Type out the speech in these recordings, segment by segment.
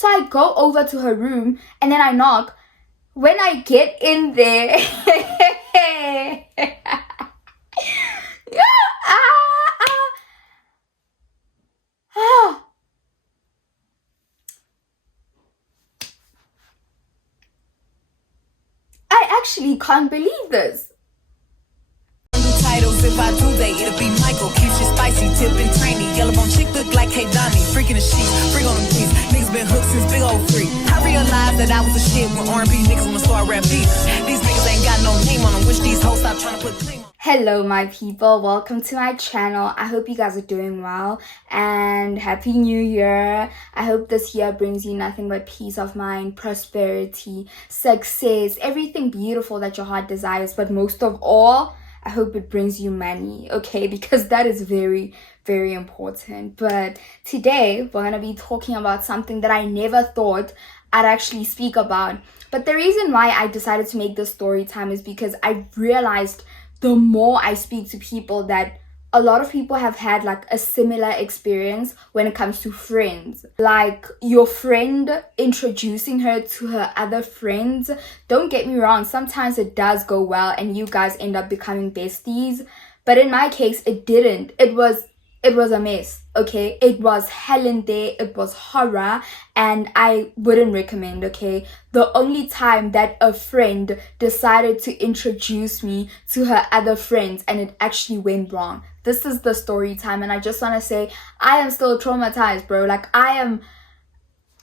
So I go over to her room and then I knock. When I get in there, I actually can't believe this. Titles, if I do they, it'll be Michael. Keeps you spicy, tipping tiny. Yellow bone chick look like Hey Donnie. Freaking the sheets, freak on them beats. Niggas been hooked since big old freak. I realized that I was a shit when R&B niggas wanna start rap beats. These niggas ain't got no name on them. Wish these hoes stop trying to put claim on. Hello my people, welcome to my channel. I hope you guys are doing well and happy new year. I hope this year brings you nothing but peace of mind, prosperity, success, everything beautiful that your heart desires, but most of all, I hope it brings you money, okay? Because that is very, very important. But today, we're going to be talking about something that I never thought I'd actually speak about. But the reason why I decided to make this story time is because I realized the more I speak to people that a lot of people have had like a similar experience when it comes to friends. Like your friend introducing her to her other friends. Don't get me wrong, sometimes it does go well and you guys end up becoming besties. But in my case, it didn't. It was a mess, okay? It was hell in there, it was horror, and I wouldn't recommend, okay? The only time that a friend decided to introduce me to her other friends and it actually went wrong. This is the story time, and I just want to say, I am still traumatized, bro. Like,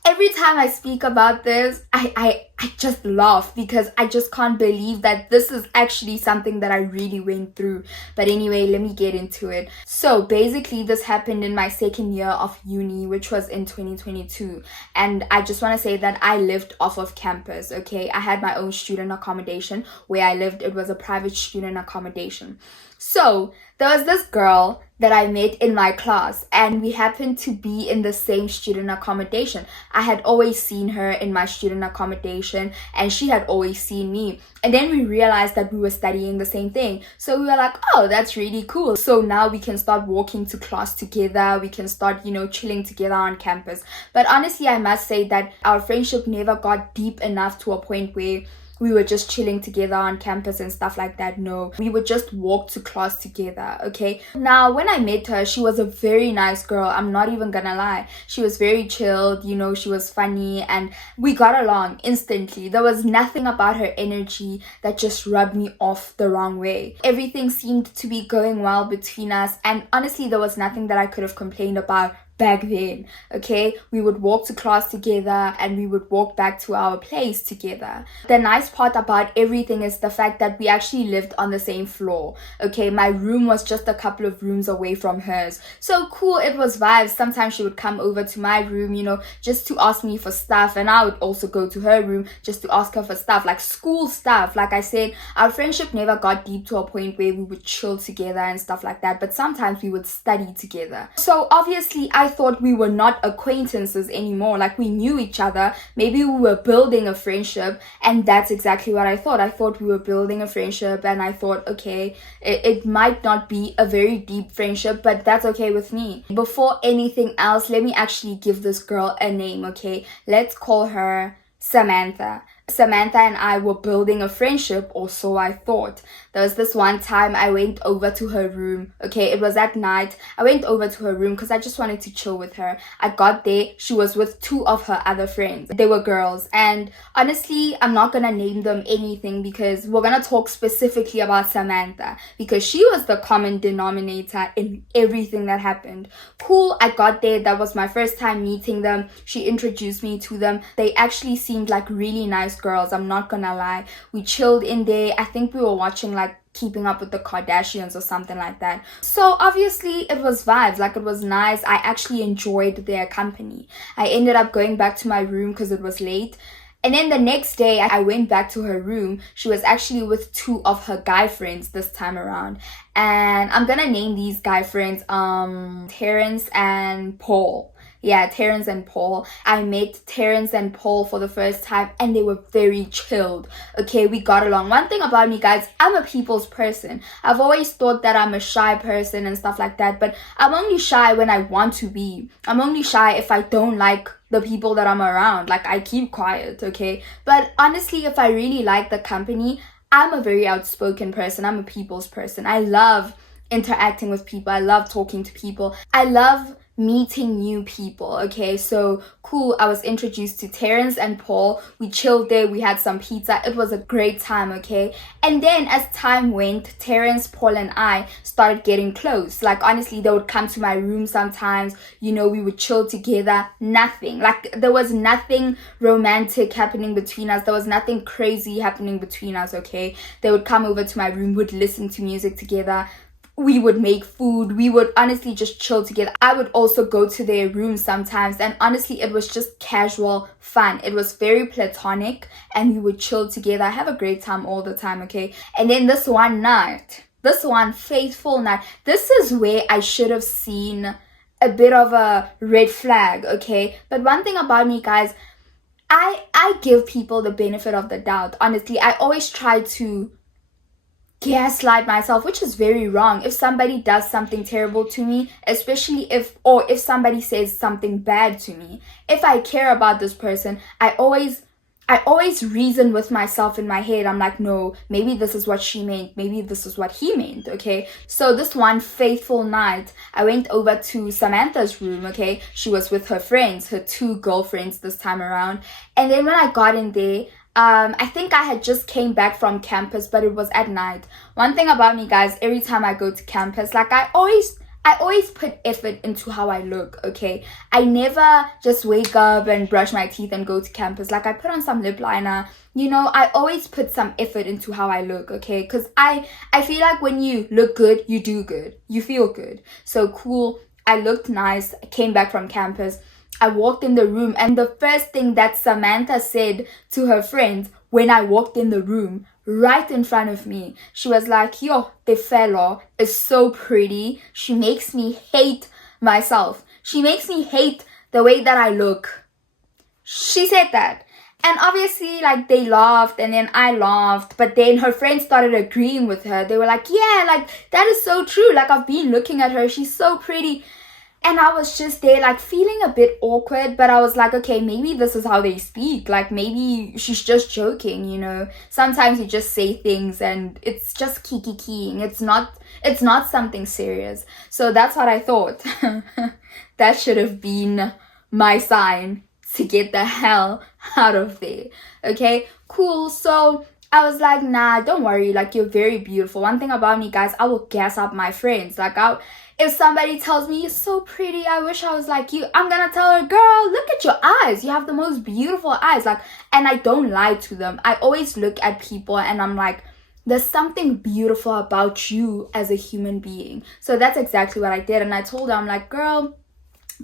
every time I speak about this, I just laugh because I just can't believe that this is actually something that I really went through. But anyway, let me get into it. So basically, this happened in my second year of uni, which was in 2022. And I just want to say that I lived off of campus, okay? I had my own student accommodation where I lived. It was a private student accommodation. So there was this girl that I met in my class and we happened to be in the same student accommodation. I had always seen her in my student accommodation and she had always seen me. And then we realized that we were studying the same thing. So we were like, oh, that's really cool. So now we can start walking to class together. We can start, chilling together on campus. But honestly, I must say that our friendship never got deep enough to a point where we were just chilling together on campus and stuff like that. No, we would just walk to class together, okay? Now, when I met her, she was a very nice girl. I'm not even gonna lie. She was very chilled, she was funny and we got along instantly. There was nothing about her energy that just rubbed me off the wrong way. Everything seemed to be going well between us and honestly, there was nothing that I could have complained about back then, okay? We would walk to class together and we would walk back to our place together. The nice part about everything is the fact that we actually lived on the same floor, okay? My room was just a couple of rooms away from hers. So cool, it was vibes. Sometimes she would come over to my room, just to ask me for stuff, and I would also go to her room just to ask her for stuff, like school stuff. Like I said, our friendship never got deep to a point where we would chill together and stuff like that, but sometimes we would study together. So obviously, I thought we were not acquaintances anymore, like we knew each other. Maybe we were building a friendship, and that's exactly what I thought. I thought we were building a friendship, and I thought, okay, it might not be a very deep friendship, but that's okay with me. Before anything else, let me actually give this girl a name, okay? Let's call her Samantha. Samantha and I were building a friendship, or so I thought. There was this one time I went over to her room, okay? It was at night. I went over to her room because I just wanted to chill with her. I got there, she was with two of her other friends. They were girls, and honestly, I'm not gonna name them anything because we're gonna talk specifically about Samantha because she was the common denominator in everything that happened. Cool, I got there. That was my first time meeting them. She introduced me to them. They actually seemed like really nice girls, I'm not gonna lie. We chilled in there. I think we were watching like Keeping Up with the Kardashians or something like that. So obviously it was vibes, like it was nice. I actually enjoyed their company. I ended up going back to my room because it was late. And then the next day I went back to her room. She was actually with two of her guy friends this time around. And I'm gonna name these guy friends Terrence and Paul. Yeah, Terrence and Paul. I met Terrence and Paul for the first time and they were very chilled. Okay, we got along. One thing about me, guys, I'm a people's person. I've always thought that I'm a shy person and stuff like that, but I'm only shy when I want to be. I'm only shy if I don't like the people that I'm around. Like, I keep quiet, okay? But honestly, if I really like the company, I'm a very outspoken person. I'm a people's person. I love interacting with people. I love talking to people. I love meeting new people. Okay, so cool. I was introduced to Terrence and Paul. We chilled there. We had some pizza. It was a great time. Okay, and then as time went, Terrence, Paul, and I started getting close. Like, honestly, they would come to my room sometimes. You know, we would chill together. Nothing, like, there was nothing romantic happening between us. There was nothing crazy happening between us. Okay, they would come over to my room, would listen to music together. We would make food. We would honestly just chill together. I would also go to their room sometimes. And honestly, it was just casual fun. It was very platonic and we would chill together. I have a great time all the time, okay? And then this one night, this one faithful night, this is where I should have seen a bit of a red flag, okay? But one thing about me, guys, I give people the benefit of the doubt. Honestly, I always try to gaslight myself, which is very wrong. If somebody does something terrible to me, especially if somebody says something bad to me, if I care about this person, I always reason with myself in my head. I'm like, no, maybe this is what she meant, maybe this is what he meant. Okay, so this one faithful night, I went over to Samantha's room. Okay, she was with her friends, her 2 girlfriends this time around. And then when I got in there, I think I had just came back from campus, but it was at night. One thing about me, guys, every time I go to campus, like, I always put effort into how I look, okay? I never just wake up and brush my teeth and go to campus. Like, I put on some lip liner, you know, I always put some effort into how I look, okay? Because I feel like when you look good, you do good. You feel good. So cool, I looked nice, I came back from campus. I walked in the room and the first thing that Samantha said to her friends when I walked in the room, right in front of me, she was like, yo, the fellow is so pretty. She makes me hate myself. She makes me hate the way that I look. She said that. And obviously, like, they laughed and then I laughed. But then her friends started agreeing with her. They were like, yeah, like, that is so true. Like, I've been looking at her. She's so pretty. And I was just there, like, feeling a bit awkward, but I was like, okay, maybe this is how they speak. Like, maybe she's just joking, you know. Sometimes you just say things and it's just kiki-kiing. It's not something serious. So that's what I thought. That should have been my sign to get the hell out of there. Okay, cool. So I was like, nah, don't worry. Like, you're very beautiful. One thing about me, guys, I will gas up my friends. Like, if somebody tells me you're so pretty, I wish I was like you, I'm gonna tell her, girl, look at your eyes. You have the most beautiful eyes. Like, and I don't lie to them. I always look at people and I'm like, there's something beautiful about you as a human being. So that's exactly what I did. And I told her, I'm like, girl,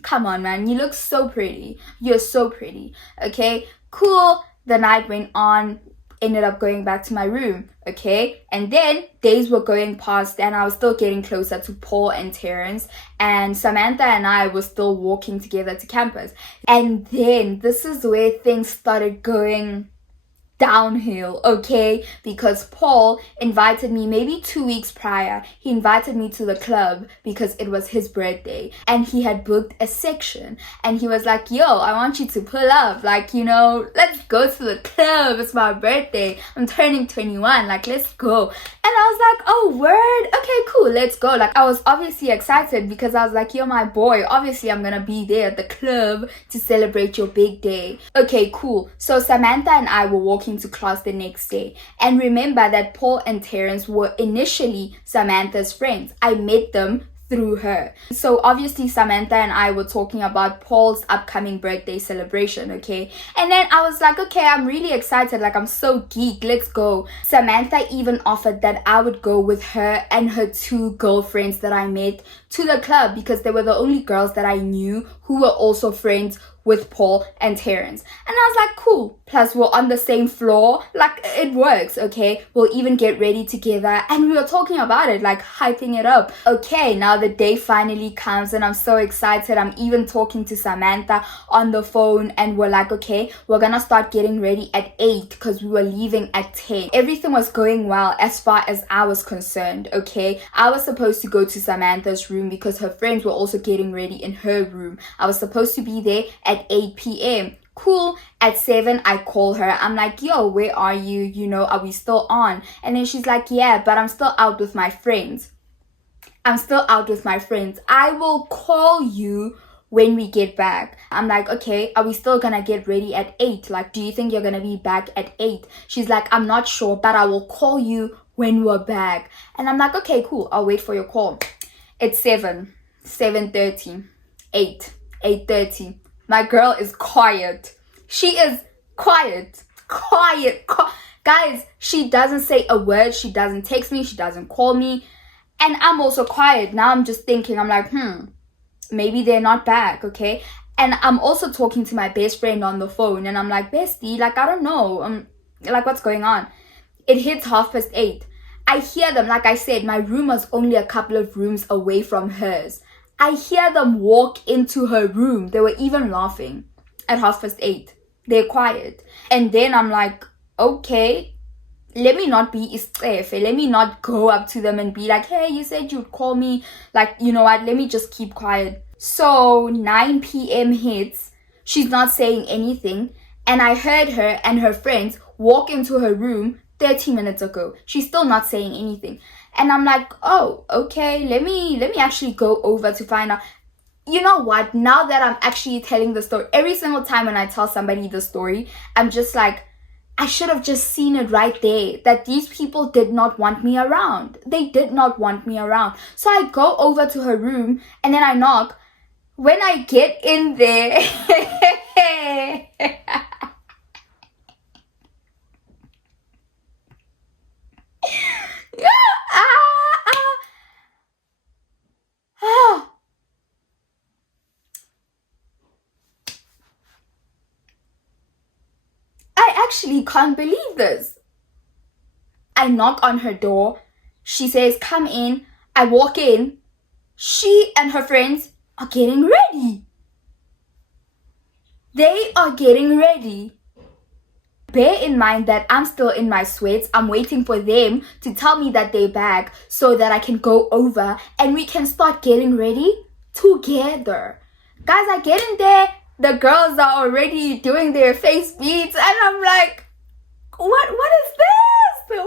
come on, man. You look so pretty. You're so pretty. Okay, cool. The night went on. Ended up going back to my room, okay? And then days were going past and I was still getting closer to Paul and Terrence, and Samantha and I were still walking together to campus. And then this is where things started going downhill, okay? Because Paul invited me maybe 2 weeks prior. He invited me to the club because it was his birthday and he had booked a section, and he was like, yo, I want you to pull up, like, you know, let's go to the club, it's my birthday, I'm turning 21, like, let's go. And I was like, oh, word, okay, cool, let's go. Like, I was obviously excited because I was like, you're my boy, obviously I'm gonna be there at the club to celebrate your big day. Okay, cool. So Samantha and I were walking to class the next day, and remember that Paul and Terrence were initially Samantha's friends. I met them through her. So obviously Samantha and I were talking about Paul's upcoming birthday celebration, okay? And then I was like, okay, I'm really excited, like, I'm so geek, let's go. Samantha even offered that I would go with her and her 2 girlfriends that I met to the club because they were the only girls that I knew who were also friends with Paul and Terrence. And I was like, cool. Plus, we're on the same floor. Like, it works, okay? We'll even get ready together. And we were talking about it, like, hyping it up. Okay, now the day finally comes and I'm so excited. I'm even talking to Samantha on the phone and we're like, okay, we're gonna start getting ready at 8 because we were leaving at 10. Everything was going well as far as I was concerned, okay? I was supposed to go to Samantha's room because her friends were also getting ready in her room. I was supposed to be there at 8 p.m. Cool. At 7, I call her. I'm like, yo, where are you? You know, are we still on? And then she's like, yeah, but I'm still out with my friends. I will call you when we get back. I'm like, okay, are we still gonna get ready at 8? Like, do you think you're gonna be back at 8? She's like, I'm not sure, but I will call you when we're back. And I'm like, okay, cool, I'll wait for your call. It's 7, 7:30, 8, 8:30. My girl is quiet. She is quiet. Guys, she doesn't say a word. She doesn't text me. She doesn't call me. And I'm also quiet. Now I'm just thinking, I'm like, maybe they're not back, okay? And I'm also talking to my best friend on the phone. And I'm like, bestie, like, I don't know. Like, what's going on? It hits 8:30. I hear them. Like I said, my room was only a couple of rooms away from hers. I hear them walk into her room. They were even laughing at 8:30. They're quiet. And then I'm like, okay, let me not be istefe. Let me not go up to them and be like, hey, you said you'd call me. Like, you know what? Let me just keep quiet. So 9 p.m. hits. She's not saying anything. And I heard her and her friends walk into her room 30 minutes ago. She's still not saying anything. And I'm like, oh, okay, let me actually go over to find out. You know what? Now that I'm actually telling the story, every single time when I tell somebody the story, I'm just like, I should have just seen it right there that these people did not want me around. They did not want me around. So I go over to her room and then I knock. When I get in there, I actually can't believe this. I knock on her door. She says, come in. I walk in. She and her friends are getting ready. They are getting ready. Bear in mind that I'm still in my sweats. I'm waiting for them to tell me that they're back so that I can go over and we can start getting ready together. Guys, I get in there. The girls are already doing their face beats and I'm like, what is this?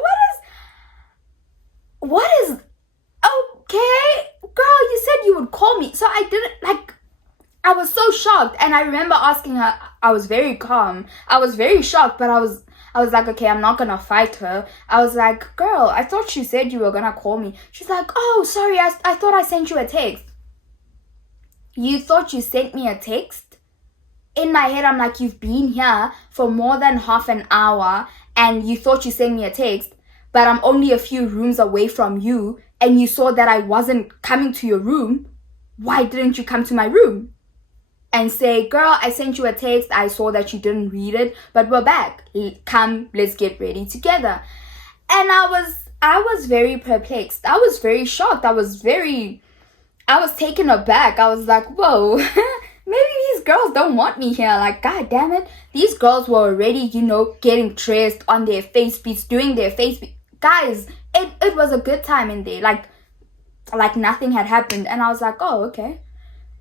What is okay? Girl, you said you would call me. So I didn't, like, I was so shocked. And I remember asking her, I was very calm. I was very shocked, but I was like, okay, I'm not gonna fight her. I was like, girl, I thought you said you were gonna call me. She's like, oh, sorry, I thought I sent you a text. You thought you sent me a text? In my head, I'm like, you've been here for more than half an hour and you thought you sent me a text, but I'm only a few rooms away from you and you saw that I wasn't coming to your room. Why didn't you come to my room? And say, girl, I sent you a text. I saw that you didn't read it, but we're back. Come, let's get ready together. And I was very perplexed. I was very shocked. I was taken aback. I was like, whoa. Maybe these girls don't want me here. Like, god damn it. These girls were already, getting dressed on their face beats, doing their face beats. Guys, it was a good time in there. Like nothing had happened. And I was like, oh, okay.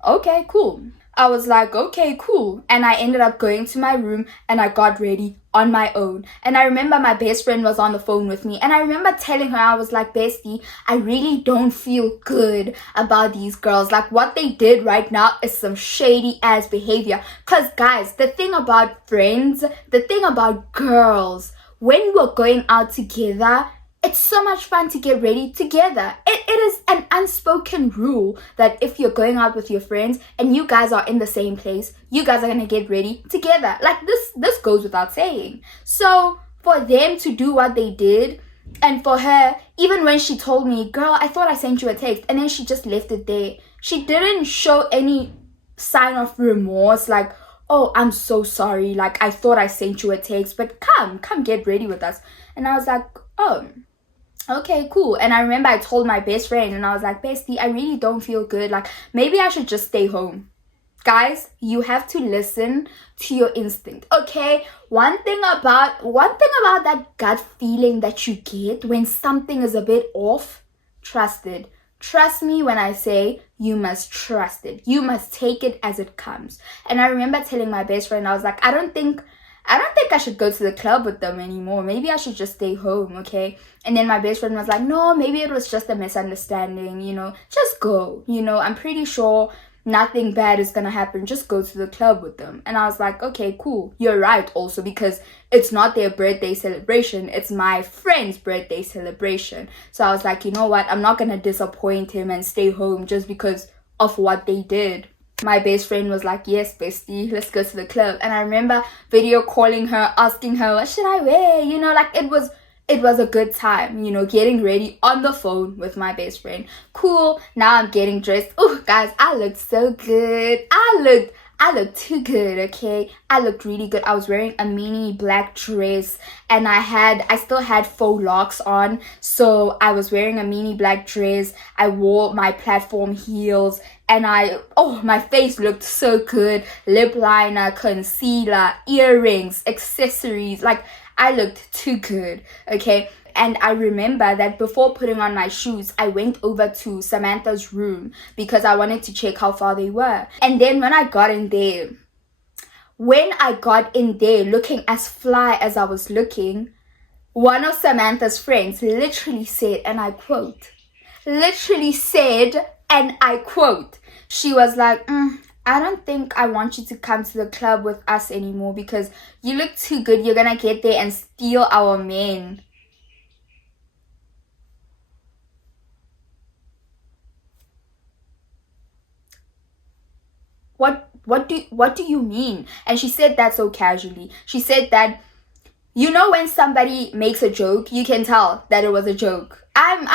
Okay, cool. I was like, okay, cool. And I ended up going to my room and I got ready on my own. And I remember my best friend was on the phone with me. And I remember telling her, I was like, bestie, I really don't feel good about these girls. Like, what they did right now is some shady ass behavior. Because, guys, the thing about friends, the thing about girls, when we're going out together, it's so much fun to get ready together. It is an unspoken rule that if you're going out with your friends and you guys are in the same place, you guys are going to get ready together. Like, this goes without saying. So for them to do what they did, and for her, even when she told me, girl, I thought I sent you a text, and then she just left it there. She didn't show any sign of remorse, like, oh, I'm so sorry, like I thought I sent you a text, but come get ready with us. And I was like, oh, okay, cool. And I remember I told my best friend, and I was like, bestie, I really don't feel good, like maybe I should just stay home. Guys, you have to listen to your instinct, okay? One thing about that gut feeling that you get when something is a bit off, trust it. Trust me when I say you must trust it. You must take it as it comes. And I remember telling my best friend, I was like, I don't think I should go to the club with them anymore. Maybe I should just stay home, okay? And then my best friend was like, no, maybe it was just a misunderstanding, just go. I'm pretty sure nothing bad is gonna happen. Just go to the club with them. And I was like, okay, cool. You're right also, because it's not their birthday celebration. It's my friend's birthday celebration. So I was like, you know what? I'm not gonna disappoint him and stay home just because of what they did. My best friend was like, yes, bestie, let's go to the club. And I remember video calling her, asking her, what should I wear? Like it was a good time, getting ready on the phone with my best friend. Cool. Now I'm getting dressed. Oh, guys, I looked so good. I looked too good, okay? I looked really good. I was wearing a mini black dress, and I still had faux locks on. So I was wearing a mini black dress. I wore my platform heels, and my face looked so good. Lip liner, concealer, earrings, accessories. Like, I looked too good, okay? And I remember that before putting on my shoes, I went over to Samantha's room because I wanted to check how far they were. And then when I got in there looking as fly as I was looking, one of Samantha's friends literally said, and I quote, she was like, I don't think I want you to come to the club with us anymore because you look too good. You're gonna get there and steal our men. What do you mean? And she said that so casually. She said that, when somebody makes a joke, you can tell that it was a joke. I'm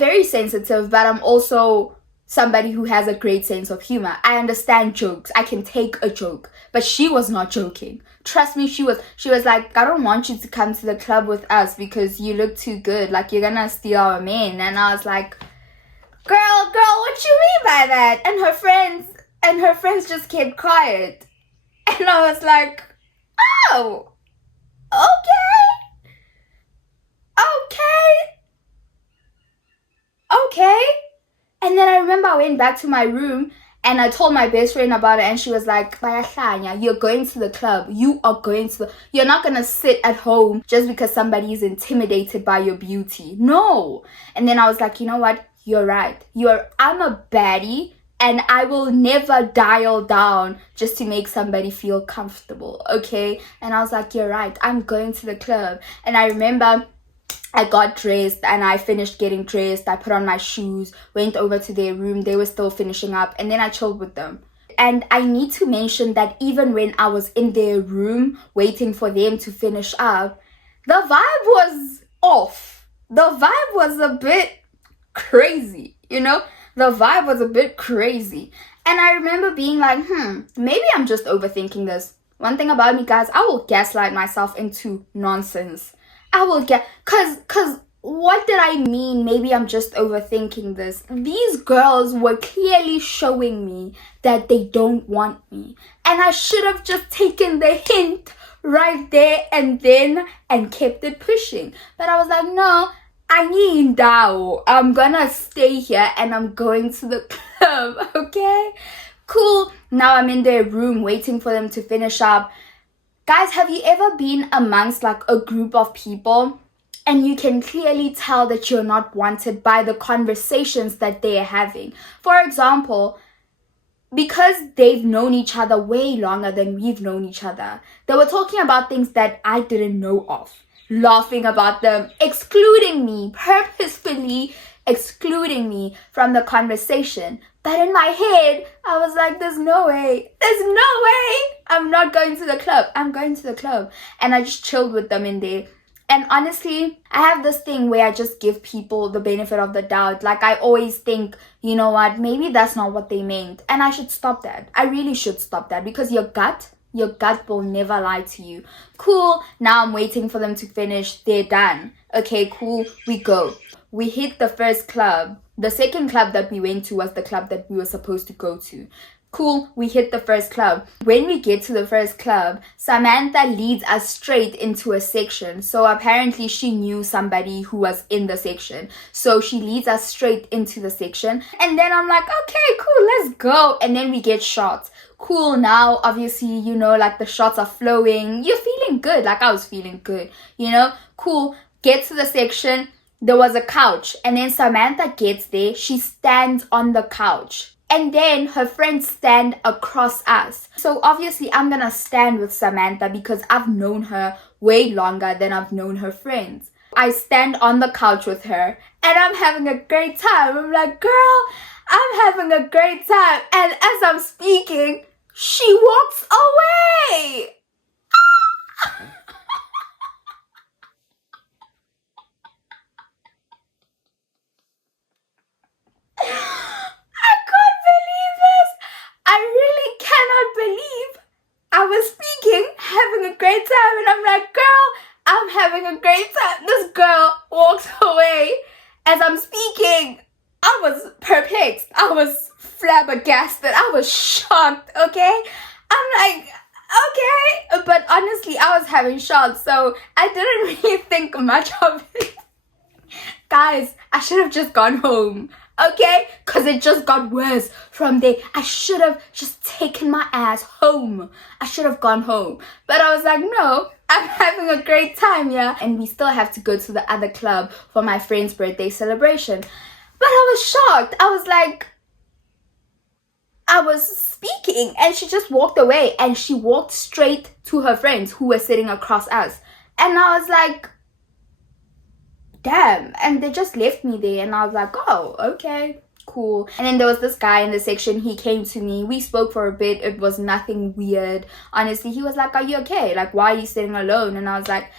very sensitive, but I'm also somebody who has a great sense of humor. I understand jokes. I can take a joke. But she was not joking. Trust me, she was like, I don't want you to come to the club with us because you look too good. Like, you're gonna steal our men. And I was like, girl, what you mean by that? And her friends just kept quiet. And I was like, oh, okay. And then I remember I went back to my room and I told my best friend about it, and she was like, you're going to the club. You're not going to sit at home just because somebody is intimidated by your beauty. No. And then I was like, you know what? You're right. I'm a baddie, and I will never dial down just to make somebody feel comfortable, okay? And I was like, you're right. I'm going to the club. And I remember I got dressed and I finished getting dressed. I put on my shoes, went over to their room. They were still finishing up, and then I chilled with them. And I need to mention that even when I was in their room waiting for them to finish up, the vibe was off. The vibe was a bit crazy, The vibe was a bit crazy. And I remember being like, maybe I'm just overthinking this. One thing about me, guys, I will gaslight myself into nonsense. I will cause what did I mean? Maybe I'm just overthinking this. These girls were clearly showing me that they don't want me. And I should have just taken the hint right there and then and kept it pushing. But I was like, no, I need Dao. I'm gonna stay here and I'm going to the club, okay? Cool. Now I'm in their room waiting for them to finish up. Guys, have you ever been amongst like a group of people and you can clearly tell that you're not wanted by the conversations that they're having? For example, because they've known each other way longer than we've known each other, they were talking about things that I didn't know of, laughing about them, purposefully excluding me from the conversation. But in my head, I was like, there's no way. I'm not going to the club. I'm going to the club. And I just chilled with them in there. And honestly, I have this thing where I just give people the benefit of the doubt. Like, I always think, you know what, maybe that's not what they meant. And I should stop that. I really should stop that, because your gut will never lie to you. Cool, now I'm waiting for them to finish. They're done. Okay, cool, we go. We hit the first club. The second club that we went to was the club that we were supposed to go to. Cool, we hit the first club. When we get to the first club, Samantha leads us straight into a section. So apparently she knew somebody who was in the section. So she leads us straight into the section. And then I'm like, okay, cool, let's go. And then we get shots. Cool, now obviously, you know, like the shots are flowing. You're feeling good. Like, I was feeling good, you know. Cool, get to the section. There was a couch. And then Samantha gets there. She stands on the couch. And then her friends stand across us. So obviously I'm gonna stand with Samantha because I've known her way longer than I've known her friends. I stand on the couch with her and I'm having a great time. I'm like, girl, I'm having a great time. And as I'm speaking, she walks away. I really cannot believe I was speaking, having a great time, and I'm like, girl, I'm having a great time. This girl walks away as I'm speaking. I was perplexed. I was flabbergasted. I was shocked, okay? I'm like, okay. But honestly, I was having shots, so I didn't really think much of it. Guys, I should have just gone home. Okay, because it just got worse from there. I should have just taken my ass home. I should have gone home. But I was like, no, I'm having a great time, yeah. And we still have to go to the other club for my friend's birthday celebration. But I was shocked. I was like, I was speaking and she just walked away and she walked straight to her friends who were sitting across us. And I was like, damn. And they just left me there and I was like, oh, okay, cool. And then there was this guy in the section. He came to me, we spoke for a bit. It was nothing weird, honestly. He was like, are you okay? Like, why are you sitting alone? And I was like,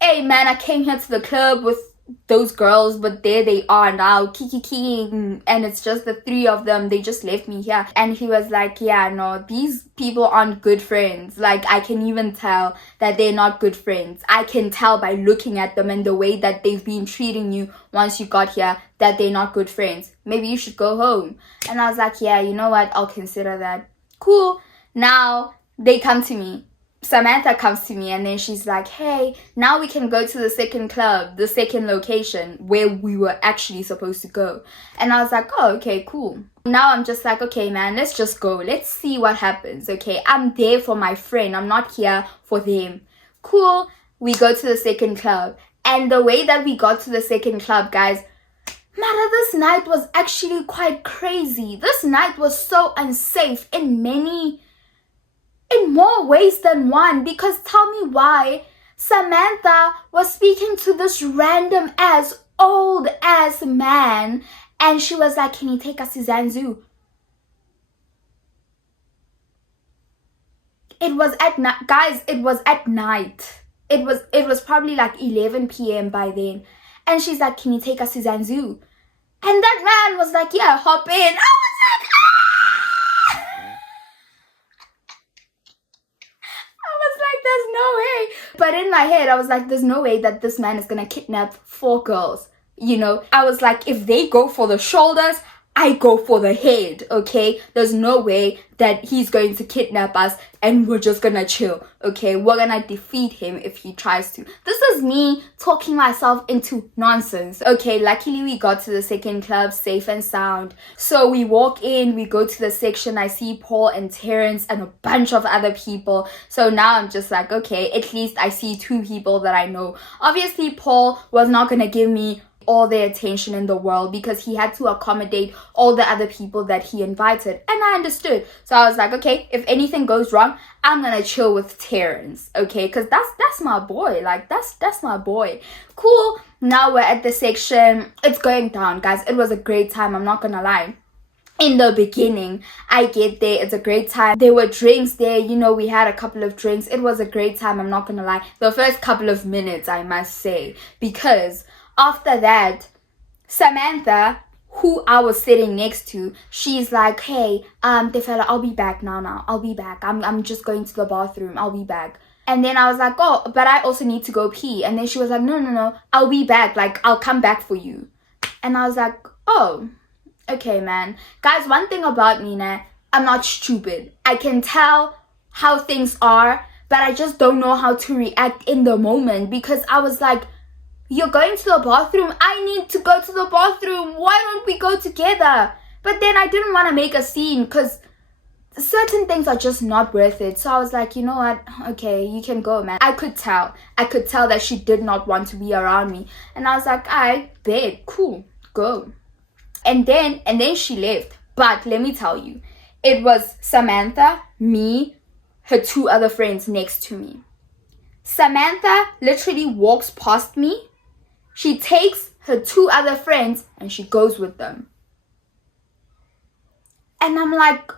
hey man, I came here to the club with those girls, but there they are now, kikiing, and it's just the three of them. They just left me here. And he was like, yeah, no, these people aren't good friends. Like, I can even tell that they're not good friends. I can tell by looking at them and the way that they've been treating you once you got here, that they're not good friends. Maybe you should go home. And I was like, yeah, you know what, I'll consider that. Cool. Now they come to me. Samantha comes to me and then she's like, hey, now we can go to the second club, the second location where we were actually supposed to go. And I was like, oh, okay, cool. Now I'm just like, okay, man, let's just go. Let's see what happens, okay? I'm there for my friend. I'm not here for them. Cool. We go to the second club. And the way that we got to the second club, guys, matter, this night was actually quite crazy. This night was so unsafe in more ways than one, because tell me why. Samantha was speaking to this random ass old ass man and she was like, can you take us to Zanzu? It was at night, guys. It was at night. It was probably like 11 p.m. by then. And she's like, can you take us to Zanzu? And that man was like, yeah, hop in. I was like, there's no way. But in my head, I was like, there's no way that this man is gonna kidnap 4 girls. You know, I was like, if they go for the shoulders, I go for the head, okay? There's no way that he's going to kidnap us and we're just gonna chill, okay? We're gonna defeat him if he tries to. This is me talking myself into nonsense. Okay, luckily we got to the second club safe and sound. So we walk in, we go to the section. I see Paul and Terrence and a bunch of other people. So now I'm just like, okay, at least I see 2 people that I know. Obviously, Paul was not gonna give me all the attention in the world because he had to accommodate all the other people that he invited, and I understood. So I was like, okay, if anything goes wrong, I'm gonna chill with Terrence, okay? Because that's my boy. Like, that's my boy. Cool. Now we're at the section. It's going down, guys. It was a great time, I'm not gonna lie. in the beginning. I get there, it's a great time. There were drinks there, you know, we had a couple of drinks. It was a great time, I'm not gonna lie. The first couple of minutes, I must say, because after that, Samantha, who I was sitting next to, she's like, hey, the fella, I'll be back now. I'll be back. I'm just going to the bathroom. I'll be back. And then I was like, oh, but I also need to go pee. And then she was like, no, I'll be back. Like, I'll come back for you. And I was like, oh, okay, man. Guys, one thing about me, I'm not stupid. I can tell how things are, but I just don't know how to react in the moment, because I was like, you're going to the bathroom? I need to go to the bathroom. Why don't we go together? But then I didn't want to make a scene because certain things are just not worth it. So I was like, you know what? Okay, you can go, man. I could tell that she did not want to be around me. And I was like, I bet, cool, go. And then she left. But let me tell you, it was Samantha, me, her two other friends next to me. Samantha literally walks past me. She takes her two other friends and she goes with them. And I'm like,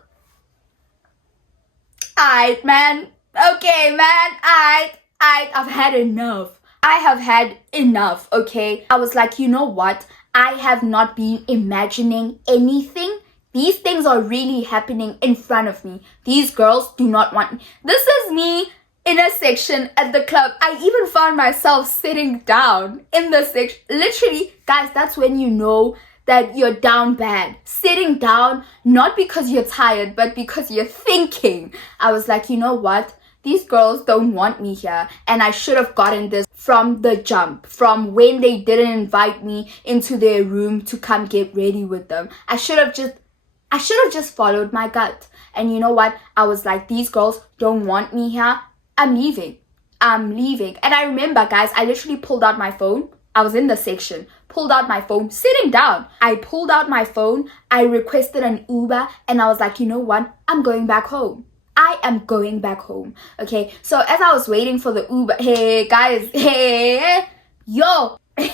alright, man. Okay, man. Alright. I've had enough. I have had enough, okay? I was like, you know what? I have not been imagining anything. These things are really happening in front of me. These girls do not want me. This is me in a section at the club. I even found myself sitting down in the section. Literally, guys, that's when you know that you're down bad. Sitting down, not because you're tired, but because you're thinking. I was like, you know what? These girls don't want me here. And I should have gotten this from the jump. From when they didn't invite me into their room to come get ready with them. I should have just followed my gut. And you know what? I was like, these girls don't want me here. I'm leaving. And I remember, guys, I literally pulled out my phone. I was in the section. Pulled out my phone, sitting down. I pulled out my phone. I requested an Uber. And I was like, you know what? I'm going back home. I am going back home. Okay. So as I was waiting for the Uber. Hey, guys. Hey. Yo. What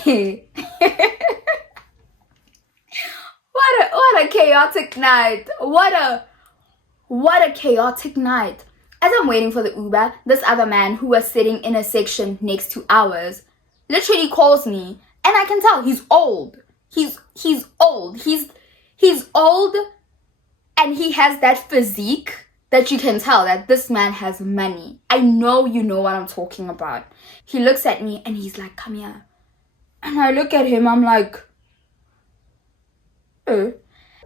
a chaotic night. What a chaotic night. As I'm waiting for the Uber, this other man who was sitting in a section next to ours literally calls me, and I can tell he's old. He's old. He's old, and he has that physique that you can tell that this man has money. I know you know what I'm talking about. He looks at me and he's like, come here. And I look at him, I'm like, oh.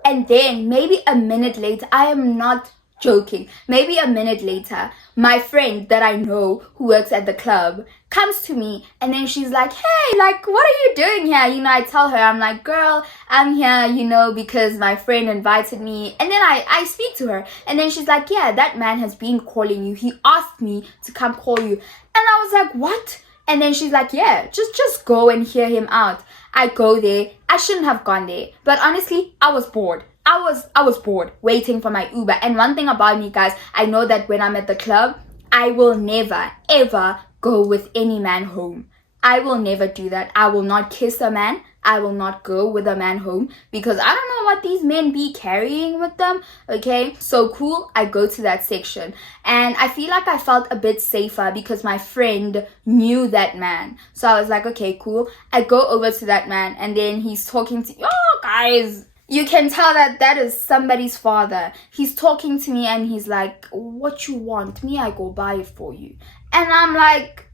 And then maybe a minute later, I am not joking, maybe a minute later, my friend that I know who works at the club comes to me, and then she's like, hey, like, what are you doing here? You know, I tell her, I'm like, girl, I'm here, you know, because my friend invited me. And then I speak to her, and then she's like, yeah, that man has been calling you. He asked me to come call you. And I was like, what? And then she's like, yeah, just go and hear him out. I go there. I shouldn't have gone there, but honestly, I was bored. I was bored waiting for my Uber. And one thing about me, guys, I know that when I'm at the club, I will never, ever go with any man home. I will never do that. I will not kiss a man. I will not go with a man home, because I don't know what these men be carrying with them. Okay, so cool. I go to that section, and I feel like I felt a bit safer because my friend knew that man. So I was like, okay, cool. I go over to that man, and then he's talking to, oh, guys, you can tell that is somebody's father. He's talking to me and he's like, what you want? Me, I go buy it for you. And I'm like,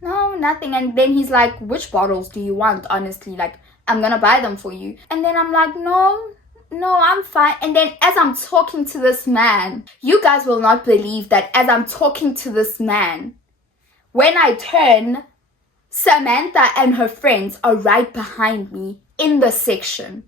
no, nothing. And then he's like, which bottles do you want? Honestly, like, I'm gonna buy them for you. And then I'm like, no, I'm fine. And then as I'm talking to this man, you guys will not believe that as I'm talking to this man, when I turn, Samantha and her friends are right behind me in the section.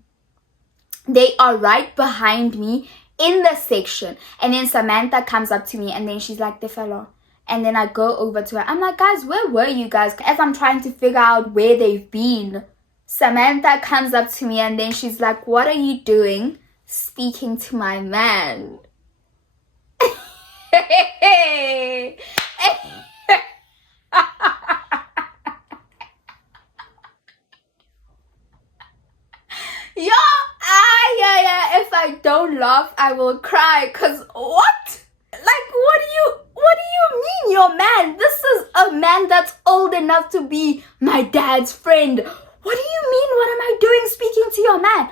They are right behind me in the section. And then Samantha comes up to me and then she's like, the fellow. And then I go over to her. I'm like, guys, where were you guys? As I'm trying to figure out where they've been, Samantha comes up to me and then she's like, what are you doing speaking to my man? Yo, yeah, if I like, don't laugh, I will cry. Cause what? Like, what do you mean, your man? This is a man that's old enough to be my dad's friend. What do you mean? What am I doing speaking to your man?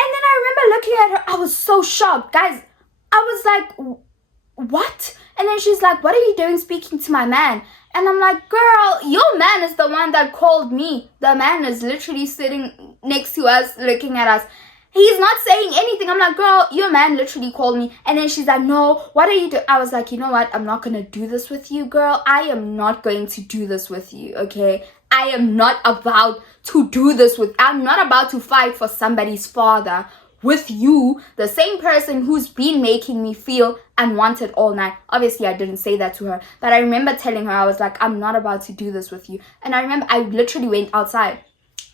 And then I remember looking at her. I was so shocked. Guys, I was like, what? And then she's like, what are you doing speaking to my man? And I'm like, girl, your man is the one that called me. The man is literally sitting next to us, looking at us. He's not saying anything. I'm like, girl, your man literally called me. And then she's like, no, what are you doing? I was like, you know what? I'm not going to do this with you, girl. I am not going to do this with you, okay? I am not about to do this with, I'm not about to fight for somebody's father with you, the same person who's been making me feel unwanted all night. Obviously, I didn't say that to her, but I remember telling her, I was like, I'm not about to do this with you. And I remember I literally went outside,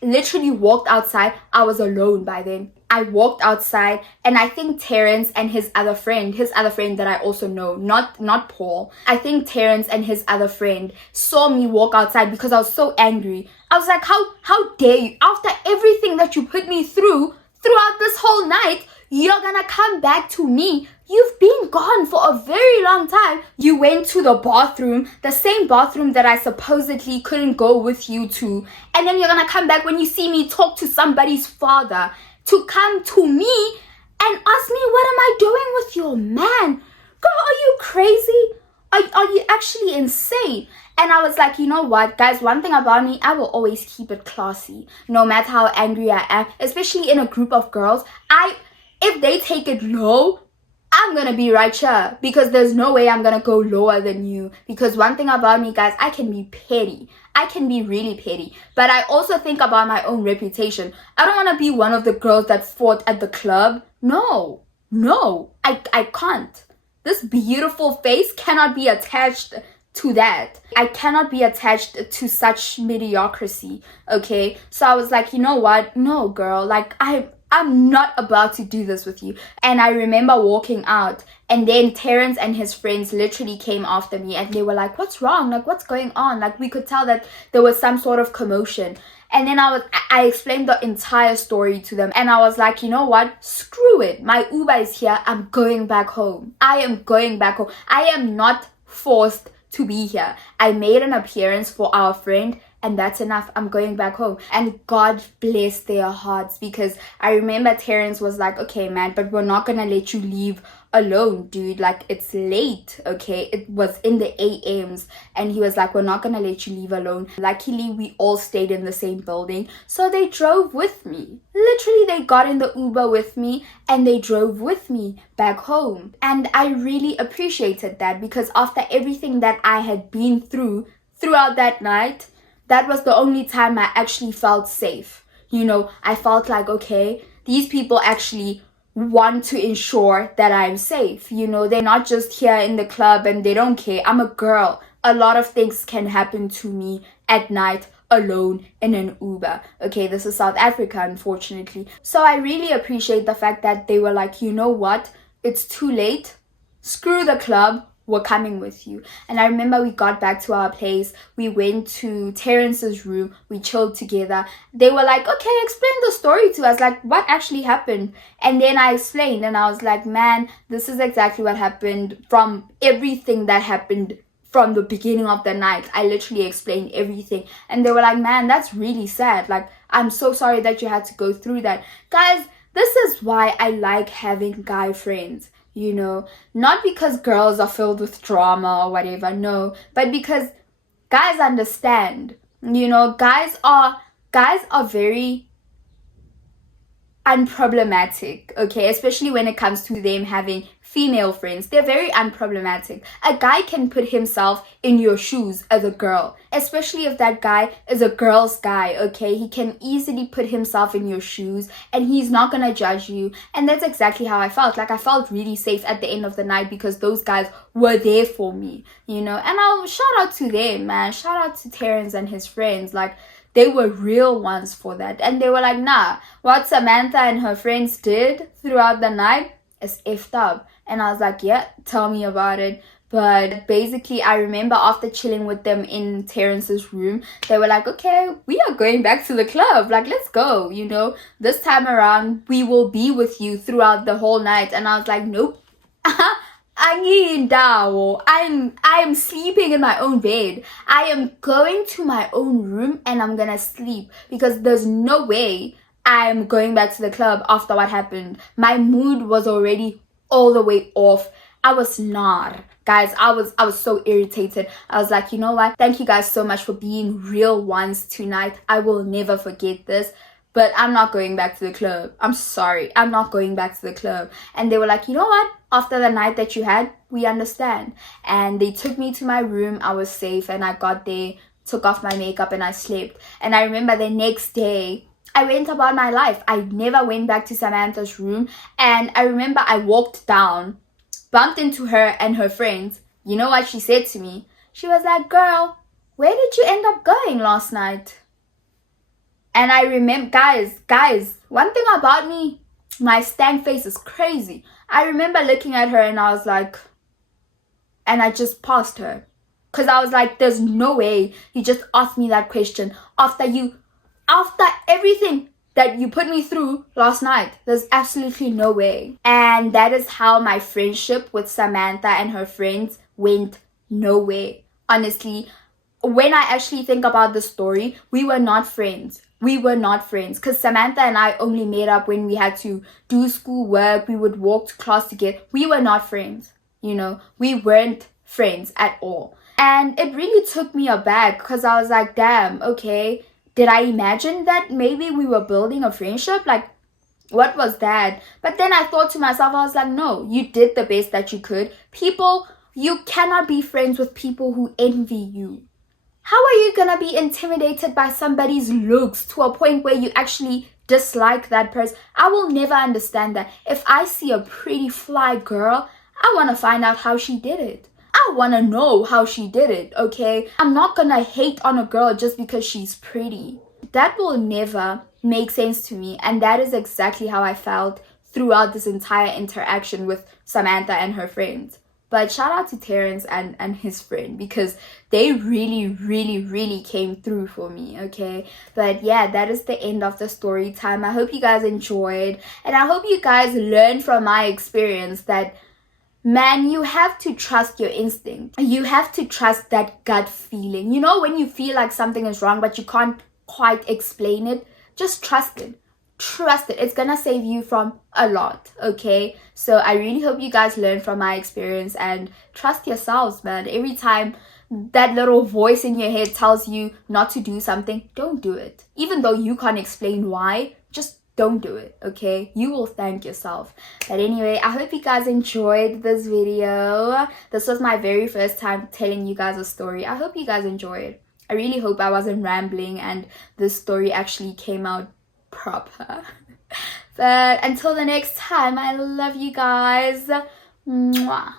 literally walked outside. I was alone by then. I walked outside, and I think Terrence and his other friend that I also know, not Paul. I think Terrence and his other friend saw me walk outside because I was so angry. I was like, how dare you? After everything that you put me throughout this whole night, you're gonna come back to me. You've been gone for a very long time. You went to the bathroom, the same bathroom that I supposedly couldn't go with you to. And then you're gonna come back when you see me talk to somebody's father to come to me and ask me, what am I doing with your man? Girl, are you crazy? Are you actually insane? And I was like, you know what, guys, one thing about me, I will always keep it classy. No matter how angry I am, especially in a group of girls, if they take it low, I'm gonna be right here, because there's no way I'm gonna go lower than you. Because one thing about me, guys, I can be petty. I can be really petty, but I also think about my own reputation. I don't want to be one of the girls that fought at the club. No, I can't. This beautiful face cannot be attached to that. I cannot be attached to such mediocrity, okay? So I was like, you know what? No, girl, like I'm not about to do this with you. And I remember walking out, and then Terrence and his friends literally came after me, and they were like, what's wrong? Like, what's going on? Like, we could tell that there was some sort of commotion. And then I explained the entire story to them, and I was like, you know what? Screw it. My Uber is here. I'm going back home. I am going back home. I am not forced to be here. I made an appearance for our friend, and that's enough. I'm going back home. And God bless their hearts, because I remember Terrence was like, okay, man, but we're not gonna let you leave alone, dude. Like, it's late, okay? It was in the AMs, and he was like, we're not gonna let you leave alone. Luckily, we all stayed in the same building, so they drove with me. Literally, they got in the Uber with me, and they drove with me back home. And I really appreciated that, because after everything that I had been throughout that night, that was the only time I actually felt safe. You know, I felt like, okay, these people actually want to ensure that I'm safe. You know, they're not just here in the club and they don't care. I'm a girl. A lot of things can happen to me at night alone in an Uber. Okay, this is South Africa, unfortunately. So I really appreciate the fact that they were like, you know what? It's too late. Screw the club. We're coming with you. And I remember we got back to our place. We went to Terrence's room. We chilled together. They were like, okay, explain the story to us. Like, what actually happened? And then I explained, and I was like, man, this is exactly what happened from everything that happened from the beginning of the night. I literally explained everything. And they were like, man, that's really sad. Like, I'm so sorry that you had to go through that. Guys, this is why I like having guy friends. You know, not because girls are filled with drama or whatever, no, but because guys understand. You know, guys are very unproblematic, okay, especially when it comes to them having female friends. They're very unproblematic. A guy can put himself in your shoes as a girl, especially if that guy is a girl's guy, okay? He can easily put himself in your shoes, and he's not gonna judge you. And that's exactly how I felt. Like, I felt really safe at the end of the night because those guys were there for me, you know? And I'll shout out to them, man. Shout out to Terrence and his friends. Like, they were real ones for that. And they were like, nah, what Samantha and her friends did throughout the night is effed up. And I was like, yeah, tell me about it. But basically, I remember after chilling with them in Terrence's room, they were like, okay, we are going back to the club. Like, let's go, you know. This time around, we will be with you throughout the whole night. And I was like, nope. I am sleeping in my own bed. I am going to my own room and I'm gonna sleep, because there's no way I'm going back to the club after what happened. My mood was already all the way off. I was not. Guys, I was so irritated. I was like, you know what? Thank you guys so much for being real ones tonight. I will never forget this. But I'm not going back to the club. I'm sorry. I'm not going back to the club. And they were like, you know what? After the night that you had, we understand. And they took me to my room. I was safe and I got there, took off my makeup and I slept. And I remember the next day, I went about my life. I never went back to Samantha's room. And I remember I walked down, bumped into her and her friends. You know what she said to me? She was like, girl, where did you end up going last night? And I remember, guys, one thing about me, my stank face is crazy. I remember looking at her and I was like, and I just passed her. Because I was like, there's no way you just asked me that question after everything that you put me through last night. There's absolutely no way. And that is how my friendship with Samantha and her friends went nowhere. Honestly, when I actually think about the story, we were not friends. We were not friends, because Samantha and I only met up when we had to do school work. We would walk to class together. We were not friends, you know. We weren't friends at all. And it really took me aback, because I was like, damn, okay, did I imagine that maybe we were building a friendship? Like, what was that? But then I thought to myself, I was like, no, you did the best that you could. People, you cannot be friends with people who envy you. How are you gonna be intimidated by somebody's looks to a point where you actually dislike that person? I will never understand that. If I see a pretty fly girl, I want to find out how she did it. I want to know how she did it, okay? I'm not gonna hate on a girl just because she's pretty. That will never make sense to me, and that is exactly how I felt throughout this entire interaction with Samantha and her friends. But shout out to Terrence and his friend, because they really came through for me, okay? But yeah, that is the end of the story time. I hope you guys enjoyed, and I hope you guys learned from my experience that, man, you have to trust your instinct. You have to trust that gut feeling. You know, when you feel like something is wrong but you can't quite explain it, just trust it. Trust it. It's gonna save you from a lot, okay? So I really hope you guys learn from my experience, and trust yourselves, man. Every time that little voice in your head tells you not to do something, don't do it. Even though you can't explain why, just don't do it, okay? You will thank yourself. But anyway, I hope you guys enjoyed this video. This was my very first time telling you guys a story. I hope you guys enjoyed. I really hope I wasn't rambling and this story actually came out proper. But until the next time, I love you guys. Mwah.